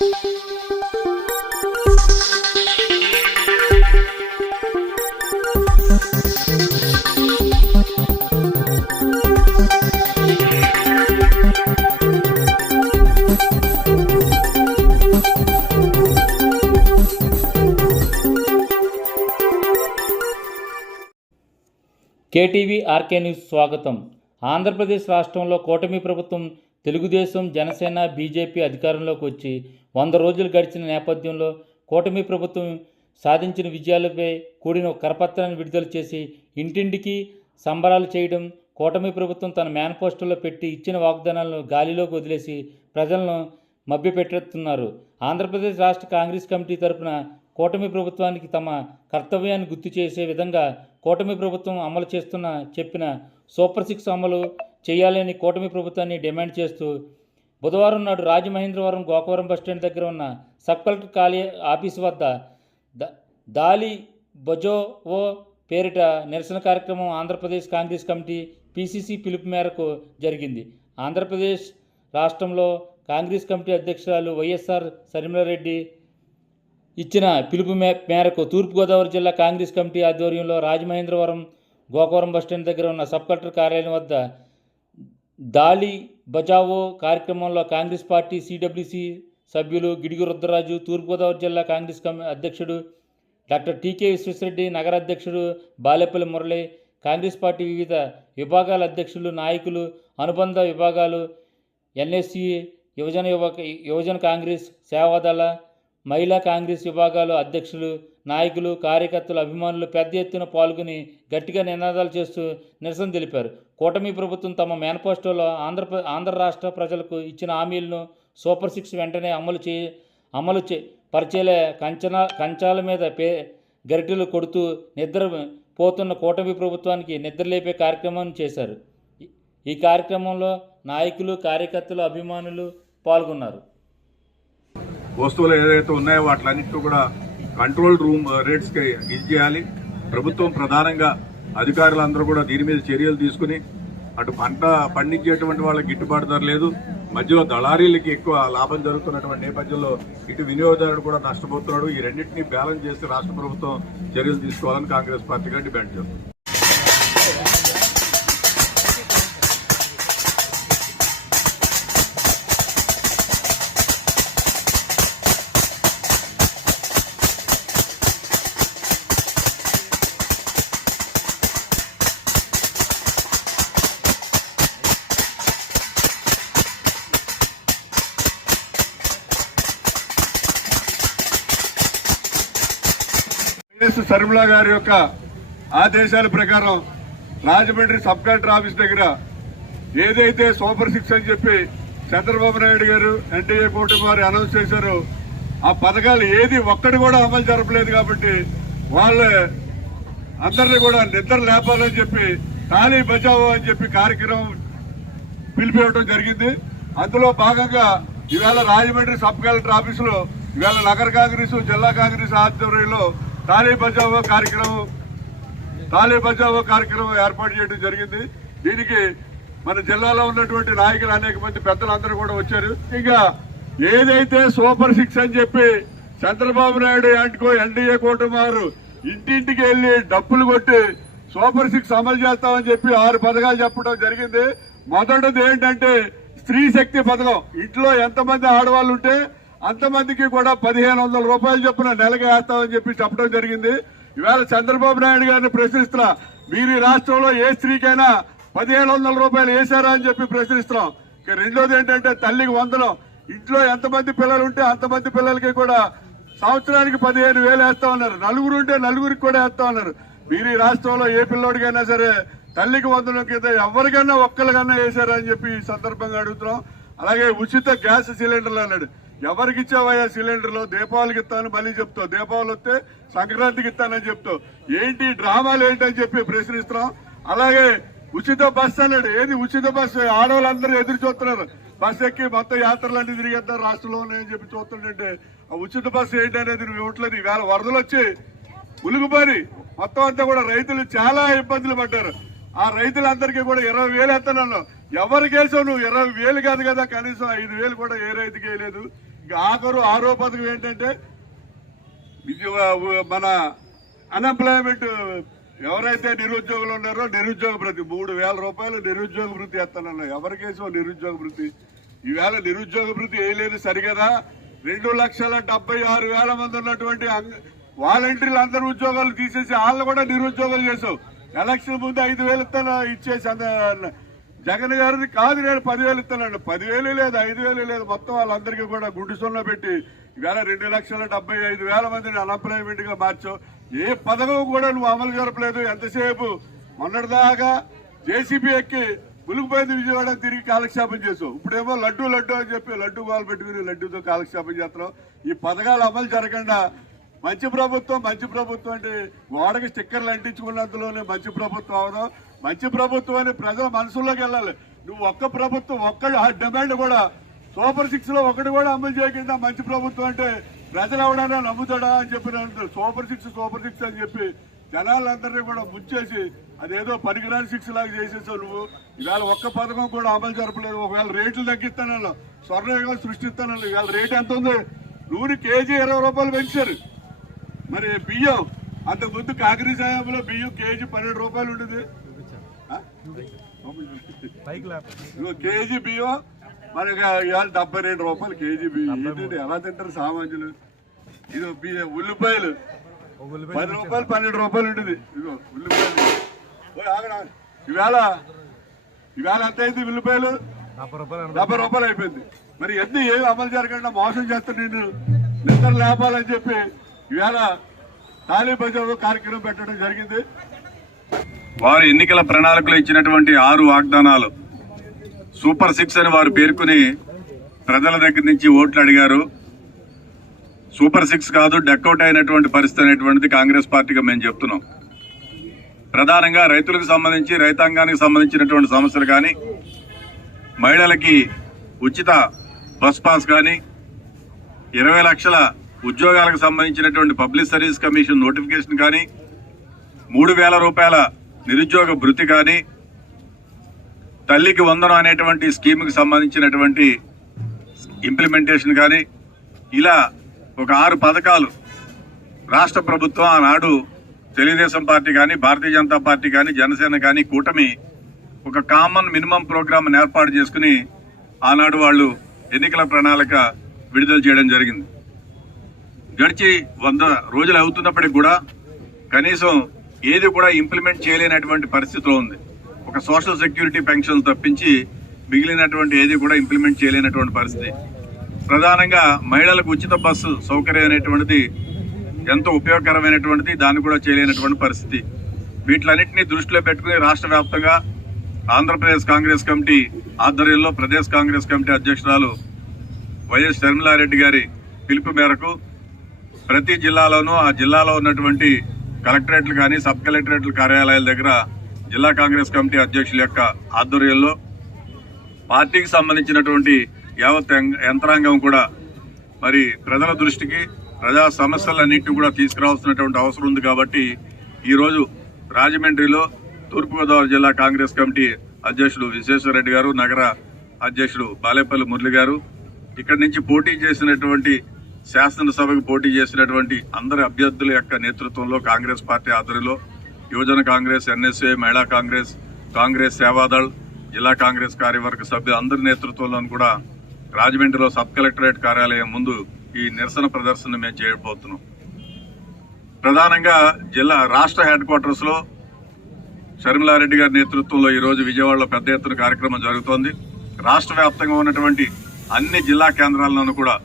KTV RK news స్వాగతం. ఆంధ్రప్రదేశ్ రాష్ట్రంలో కూటమి ప్రభుత్వం తెలుగుదేశం జనసేన బీజేపీ అధికారంలోకి వచ్చి వంద రోజులు గడిచిన నేపథ్యంలో కూటమి ప్రభుత్వం సాధించిన విజయాలపై కూడిన కరపత్రాన్ని విడుదల చేసి ఇంటింటికి సంబరాలు చేయడం కూటమి ప్రభుత్వం తన మేనిఫెస్టోలో పెట్టి ఇచ్చిన వాగ్దానాలను గాలిలోకి వదిలేసి ప్రజలను మభ్యపెట్టేస్తున్నారు. ఆంధ్రప్రదేశ్ రాష్ట్ర కాంగ్రెస్ కమిటీ తరపున కూటమి ప్రభుత్వానికి తమ కర్తవ్యాన్ని గుర్తు చేసే విధంగా కూటమి ప్రభుత్వం అమలు చేస్తున్న చెప్పిన సూపర్ సిక్స్ అమలు చేయాలని కూటమి ప్రభుత్వాన్ని డిమాండ్ చేస్తూ బుధవారం నాడు రాజమహేంద్రవరం గోకవరం బస్టాండ్ దగ్గర ఉన్న సబ్ కలెక్టర్ కాలే ఆఫీసు వద్ద ద- దాలి బజోవో పేరిట నిరసన కార్యక్రమం ఆంధ్రప్రదేశ్ కాంగ్రెస్ కమిటీ పిసిసి పిలుపు మేరకు జరిగింది. ఆంధ్రప్రదేశ్ రాష్ట్రంలో కాంగ్రెస్ కమిటీ అధ్యక్షురాలు వైఎస్ఆర్ శర్మిలారెడ్డి ఇచ్చిన పిలుపు మే మేరకు తూర్పుగోదావరి జిల్లా కాంగ్రెస్ కమిటీ ఆధ్వర్యంలో రాజమహేంద్రవరం గోకవరం బస్టాండ్ దగ్గర ఉన్న సబ్ కలెక్టర్ కార్యాలయం వద్ద దాలి బచావో కార్యక్రమంలో కాంగ్రెస్ పార్టీ సిడబ్ల్యూసి సభ్యులు గిడిగి రుద్రరాజు తూర్పుగోదావరి జిల్లా కాంగ్రెస్ కమి అధ్యక్షుడు డాక్టర్ టీకే విశ్వేశ్వరరెడ్డి నగర అధ్యక్షుడు బాలేపల్లి మురళి కాంగ్రెస్ పార్టీ వివిధ విభాగాల అధ్యక్షులు నాయకులు అనుబంధ విభాగాలు ఎన్ఎస్సి యువజన యువక యువజన కాంగ్రెస్ సేవాదళ మహిళా కాంగ్రెస్ విభాగాలు అధ్యక్షులు నాయకులు కార్యకర్తలు అభిమానులు పెద్ద ఎత్తున పాల్గొని గట్టిగా నినాదాలు చేస్తూ నిరసన తెలిపారు. కూటమి ప్రభుత్వం తమ మేనిఫెస్టోలో ఆంధ్ర ఆంధ్ర రాష్ట్ర ప్రజలకు ఇచ్చిన హామీలను సూపర్ సిక్స్ వెంటనే అమలు చే అమలు చే పరిచేలే కంచన కంచాల మీద పే గరిటెలు కొడుతూ నిద్ర పోతున్న కూటమి ప్రభుత్వానికి నిద్రలేపే కార్యక్రమం చేశారు. ఈ- ఈ కార్యక్రమంలో నాయకులు కార్యకర్తలు అభిమానులు పాల్గొన్నారు. వస్తువులు ఏదైతే ఉన్నాయో వాటిలన్నింటినీ కూడా కంట్రోల్ రూమ్ uh, రేట్స్ ఇది చేయాలి. ప్రభుత్వం ప్రధానంగా అధికారులందరూ కూడా దీని మీద చర్యలు తీసుకుని అటు పంట పండించేటువంటి వాళ్ళకి గిట్టుబాటు ధర లేదు. మధ్యలో దళారీలకి ఎక్కువ లాభం జరుగుతున్నటువంటి నేపథ్యంలో ఇటు వినియోగదారుడు కూడా నష్టపోతున్నాడు. ఈ రెండింటినీ బ్యాలెన్స్ చేసి రాష్ట్ర ప్రభుత్వం చర్యలు తీసుకోవాలని కాంగ్రెస్ పార్టీగా డిమాండ్ చేస్తుంది వైఎస్ గారి యొక్క ఆదేశాల ప్రకారం రాజమండ్రి సబ్ కలెక్టర్ ఆఫీస్ దగ్గర ఏదైతే సూపర్ సిక్స్ అని చెప్పి చంద్రబాబు నాయుడు గారు ఎన్డీఏ కూటమి వారు అనౌన్స్ చేశారో ఆ పథకాలు ఏది ఒక్కటి కూడా అమలు జరపలేదు కాబట్టి వాళ్ళ అందరినీ కూడా నిద్ర లేపాలని చెప్పి ఖాళీ బచావో అని చెప్పి కార్యక్రమం పిలిపివ్వడం జరిగింది. అందులో భాగంగా ఈవేళ రాజమండ్రి సబ్ కలెక్టర్ ఆఫీసులో ఈవేళ నగర కాంగ్రెస్ జిల్లా కాంగ్రెస్ ఆధ్వర్యంలో తాలీ బజావో కార్యక్రమం తాలీ బజావో కార్యక్రమం ఏర్పాటు చేయడం జరిగింది. దీనికి మన జిల్లాలో ఉన్నటువంటి నాయకులు అనేక మంది పెద్దలందరూ కూడా వచ్చారు. ఇంకా ఏదైతే సూపర్ సిక్స్ అని చెప్పి చంద్రబాబు నాయుడు అంటుకో ఎన్డీఏ కూటమారు ఇంటింటికి వెళ్ళి డప్పులు కొట్టి సూపర్ సిక్స్ అమలు చేస్తామని చెప్పి ఆరు పథకాలు చెప్పడం జరిగింది. మొదటిది ఏంటంటే స్త్రీ శక్తి పథకం. ఇంట్లో ఎంతమంది ఆడవాళ్ళు ఉంటే అంతమందికి కూడా పదిహేను వందల రూపాయలు చొప్పున నెలకి వేస్తామని చెప్పి చెప్పడం జరిగింది. ఇవాళ చంద్రబాబు నాయుడు గారిని ప్రశ్నిస్తున్నా మీరు ఈ రాష్ట్రంలో ఏ స్త్రీకైనా పదిహేను వందల రూపాయలు వేశారా అని చెప్పి ప్రశ్నిస్తున్నాం. ఇక రెండోది ఏంటంటే తల్లికి వందనం ఇంట్లో ఎంతమంది పిల్లలు ఉంటే అంతమంది పిల్లలకి కూడా సంవత్సరానికి పదిహేను వేలు వేస్తా ఉన్నారు. నలుగురు ఉంటే నలుగురికి కూడా వేస్తా ఉన్నారు. మీరు ఈ రాష్ట్రంలో ఏ పిల్లోడికైనా సరే తల్లికి వందనం కింద ఎవరికైనా ఒక్కరికన్నా వేశారని అని చెప్పి ఈ సందర్భంగా అడుగుతున్నాం. అలాగే ఉచిత గ్యాస్ సిలిండర్లు అన్నాడు. ఎవరికి ఇచ్చావయ్యా సిలిండర్లు? దీపావళికి ఇస్తాను మళ్ళీ చెప్తావు. దీపావళి వస్తే సంక్రాంతికి ఇస్తానని చెప్తావు. ఏంటి డ్రామాలు ఏంటని చెప్పి ప్రశ్నిస్తున్నాం అలాగే ఉచిత బస్సు అన్నాడు. ఏది ఉచిత బస్సు ఆడవాళ్ళందరూ ఎదురు చూస్తున్నారు. బస్సు ఎక్కి మొత్తం యాత్రలన్నీ తిరిగేస్తారు రాష్ట్రంలో ఉన్నాయని చెప్పి చూస్తుంటే ఆ ఉచిత బస్సు ఏంటి అనేది నువ్వు ఇవ్వట్లేదు. ఈవేళ వరదలు వచ్చి ఉలుగుబారి మొత్తం అంతా కూడా రైతులు చాలా ఇబ్బందులు పడ్డారు. ఆ రైతులందరికీ కూడా ఇరవై వేలు ఎత్తనన్నావు. ఎవరికి వేసావు నువ్వు? ఇరవై వేలు కాదు కదా కనీసం ఐదు వేలు కూడా ఏ రైతుకి వేయలేదు. ఆఖరు ఆరో పథకం ఏంటంటే మన అన్ఎంప్లాయ్మెంట్ ఎవరైతే నిరుద్యోగులు ఉన్నారో నిరుద్యోగ భృతి మూడు వేల రూపాయలు నిరుద్యోగ భృతి ఎత్తనన్నా ఎవరికేసో నిరుద్యోగ భృతి? ఈవేళ నిరుద్యోగ భృతి వేయలేదు సరిగదా? రెండు లక్షల డెబ్బై ఆరు వేల మంది ఉన్నటువంటి అంగ- వాలంటీర్లు అందరు ఉద్యోగాలు తీసేసి వాళ్ళు కూడా నిరుద్యోగాలు చేసావు ఎలక్షన్ ముందు ఐదు వేలు ఇచ్చేసి అంద- జగన్ గారిది కాదు నేను పదివేలు ఇస్తానండి పదివేలు లేదు ఐదు వేలు లేదు. మొత్తం వాళ్ళందరికీ కూడా గుడ్డి సున్నా పెట్టి ఈవేళ రెండు లక్షల డెబ్బై ఐదు వేల మందిని అన్ఎంప్లాయ్మెంట్గా మార్చావు. ఏ పథకం కూడా నువ్వు అమలు జరపలేదు. ఎంతసేపు? మొన్నటిదాకా జేసీబీ ఎక్కి ములుగుపోయింది విజయవాడ తిరిగి కాలక్షేపం చేసావు. ఇప్పుడేమో లడ్డు లడ్డు అని చెప్పి లడ్డు బాల్ పెట్టుకుని లడ్డూతో కాలక్షేపం చేస్తున్నావు. ఈ పథకాలు అమలు జరగకుండా మంచి ప్రభుత్వం మంచి ప్రభుత్వం అంటే గోడకి స్టిక్కర్లు అంటించుకున్నంతలోనే మంచి ప్రభుత్వం అవడం. మంచి ప్రభుత్వం అని ప్రజల మనసులోకి వెళ్ళాలి. నువ్వు ఒక్క ప్రభుత్వం ఒక్క డిమాండ్ కూడా సూపర్ సిక్స్లో ఒకటి కూడా అమలు చేయకుండా మంచి ప్రభుత్వం అంటే ప్రజలు ఎవడైనా నమ్ముతాడా అని చెప్పి సూపర్ సిక్స్ సూపర్ సిక్స్ అని చెప్పి జనాలందరినీ కూడా ముంచేసి అదేదో పనికిరాని సిక్స్ లాగా చేసేసావు నువ్వు. ఇవాళ ఒక్క పథకం కూడా అమలు జరపలేదు. ఒకవేళ రేట్లు తగ్గిస్తానన్నా స్వర్ణయుగం సృష్టిస్తానన్నా ఇవాళ రేట్ ఎంత ఉంది? నూనె కేజీ ఇరవై రూపాయలు పెంచారు. మరి బియ్యం అంతకుముందు ముందు కాకిరీ సాయంలో బియ్యం కేజీ పన్నెండు రూపాయలు ఉండేది. కేజీ బియ్యం. మనకి ఇవాళ డెబ్బై రెండు రూపాయలు కేజీ బియ్యం. ఏంటంటే ఎలా తింటారు సామాన్యులు? ఇది బియ్యం ఉల్లిపాయలు. పది రూపాయలు పన్నెండు రూపాయలు ఉంటుంది. ఇదిగో ఉల్లిపాయలు. ఇవాళ ఇవాళ ఎంత అయింది ఉల్లిపాయలు? డెబ్బై రూపాయలు అయిపోయింది. మరి ఎన్ని ఏమి అమలు జరగకుండా మోసం చేస్తే నేను నిద్ర లేపాలని చెప్పి ఇవాళ తాలీ బజార్ కార్యక్రమం పెట్టడం జరిగింది. వారు ఎన్నికల ప్రణాళికలో ఇచ్చినటువంటి ఆరు వాగ్దానాలు. సూపర్ సిక్స్ అని వారు పేర్కొని ప్రజల దగ్గర నుంచి ఓట్లు అడిగారు. సూపర్ సిక్స్ కాదు డక్అవుట్ అయినటువంటి పరిస్థితి అనేటువంటిది కాంగ్రెస్ పార్టీగా మేము చెప్తున్నాం. ప్రధానంగా రైతులకు సంబంధించి రైతాంగానికి సంబంధించినటువంటి సమస్యలు కానీ మహిళలకి ఉచిత బస్ పాస్ కానీ ఇరవై లక్షల ఉద్యోగాలకు సంబంధించినటువంటి పబ్లిక్ సర్వీస్ కమిషన్ నోటిఫికేషన్ కానీ మూడు వేల రూపాయల నిరుద్యోగ భృతి కానీ తల్లికి వందనం అనేటువంటి స్కీమ్కి సంబంధించినటువంటి ఇంప్లిమెంటేషన్ కానీ ఇలా ఒక ఆరు పథకాలు రాష్ట్ర ప్రభుత్వం ఆనాడు తెలుగుదేశం పార్టీ కానీ భారతీయ జనతా పార్టీ కానీ జనసేన కానీ కూటమి ఒక కామన్ మినిమం ప్రోగ్రామ్ ఏర్పాటు చేసుకుని ఆనాడు వాళ్ళు ఎన్నికల ప్రణాళిక విడుదల చేయడం జరిగింది. గడిచి వంద రోజులు అవుతున్నప్పటికి కూడా కనీసం ఏది కూడా ఇంప్లిమెంట్ చేయలేనటువంటి పరిస్థితిలో ఉంది. ఒక సోషల్ సెక్యూరిటీ పెన్షన్ తప్పించి మిగిలినటువంటి ఏది కూడా ఇంప్లిమెంట్ చేయలేనటువంటి పరిస్థితి. ప్రధానంగా మహిళలకు ఉచిత బస్సు సౌకర్యం అనేటువంటిది ఎంతో ఉపయోగకరమైనటువంటిది దాన్ని కూడా చేయలేనటువంటి పరిస్థితి. వీటిలన్నింటినీ దృష్టిలో పెట్టుకుని రాష్ట్ర వ్యాప్తంగా ఆంధ్రప్రదేశ్ కాంగ్రెస్ కమిటీ ఆధ్వర్యంలో ప్రదేశ్ కాంగ్రెస్ కమిటీ అధ్యక్షురాలు వైఎస్ షర్మిలారెడ్డి గారి పిలుపు మేరకు ప్రతి జిల్లాలోనూ ఆ జిల్లాలో ఉన్నటువంటి కలెక్టరేట్లు కానీ సబ్ కలెక్టరేట్ల కార్యాలయాల దగ్గర జిల్లా కాంగ్రెస్ కమిటీ అధ్యక్షుల యొక్క ఆధ్వర్యంలో పార్టీకి సంబంధించినటువంటి యావత్ యంత్రాంగం కూడా మరి ప్రజల దృష్టికి ప్రజా సమస్యలన్నింటినీ కూడా తీసుకురావాల్సినటువంటి అవసరం ఉంది కాబట్టి ఈరోజు రాజమండ్రిలో తూర్పుగోదావరి జిల్లా కాంగ్రెస్ కమిటీ అధ్యక్షుడు విశ్వేశ్వరరెడ్డి గారు నగర అధ్యక్షుడు బాలేపల్లి మురళి గారు. ఇక్కడి నుంచి పోటీ చేసినటువంటి శాసనసభకు పోటీ చేసినటువంటి అందరి అభ్యర్థుల యొక్క నేతృత్వంలో కాంగ్రెస్ పార్టీ ఆధ్వర్యంలో యువజన కాంగ్రెస్ ఎన్ఎస్ఏ మహిళా కాంగ్రెస్ కాంగ్రెస్ సేవాదళ్ జిల్లా కాంగ్రెస్ కార్యవర్గ సభ్యులు అందరి నేతృత్వంలో కూడా రాజమండ్రిలో సబ్ కలెక్టరేట్ కార్యాలయం ముందు ఈ నిరసన ప్రదర్శన మేము చేయబోతున్నాం. ప్రధానంగా జిల్లా రాష్ట్ర హెడ్ క్వార్టర్స్లో షర్మిలారెడ్డి గారి నేతృత్వంలో ఈరోజు విజయవాడలో పెద్ద ఎత్తున కార్యక్రమం జరుగుతోంది. రాష్ట్ర వ్యాప్తంగా ఉన్నటువంటి అన్ని జిల్లా కేంద్రాల్లోనూ కూడా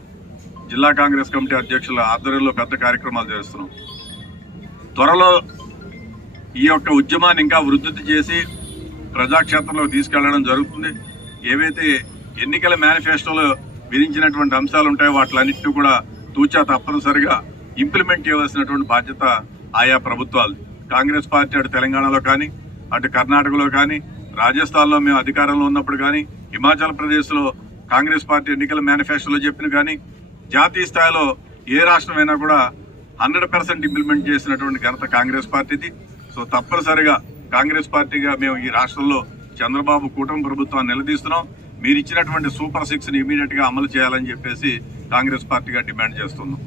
జిల్లా కాంగ్రెస్ కమిటీ అధ్యక్షుల ఆధ్వర్యంలో పెద్ద కార్యక్రమాలు చేస్తున్నాం. త్వరలో ఈ యొక్క ఉద్యమాన్ని ఇంకా వృద్ధి చేసి ప్రజాక్షేత్రంలో తీసుకెళ్ళడం జరుగుతుంది. ఏవైతే ఎన్నికల మేనిఫెస్టోలో విధించినటువంటి అంశాలు ఉంటాయో వాటిలన్నింటినీ కూడా తూచా తప్పనిసరిగా ఇంప్లిమెంట్ చేయవలసినటువంటి బాధ్యత ఆయా ప్రభుత్వాలు కాంగ్రెస్ పార్టీ అటు తెలంగాణలో కానీ అటు కర్ణాటకలో కానీ రాజస్థాన్లో మేము అధికారంలో ఉన్నప్పుడు కానీ హిమాచల్ ప్రదేశ్లో కాంగ్రెస్ పార్టీ ఎన్నికల మేనిఫెస్టోలో చెప్పిన కానీ జాతీయ స్థాయిలో ఏ రాష్ట్రమైనా కూడా హండ్రెడ్ పర్సెంట్ ఇంప్లిమెంట్ చేసినటువంటి ఘనత కాంగ్రెస్ పార్టీది. సో తప్పనిసరిగా కాంగ్రెస్ పార్టీగా మేము ఈ రాష్ట్రంలో చంద్రబాబు కూటమి ప్రభుత్వాన్ని నిలదీస్తున్నాం. మీరు ఇచ్చినటువంటి సూపర్ సిక్స్ని ఇమీడియట్గా అమలు చేయాలని చెప్పేసి కాంగ్రెస్ పార్టీగా డిమాండ్ చేస్తున్నాం.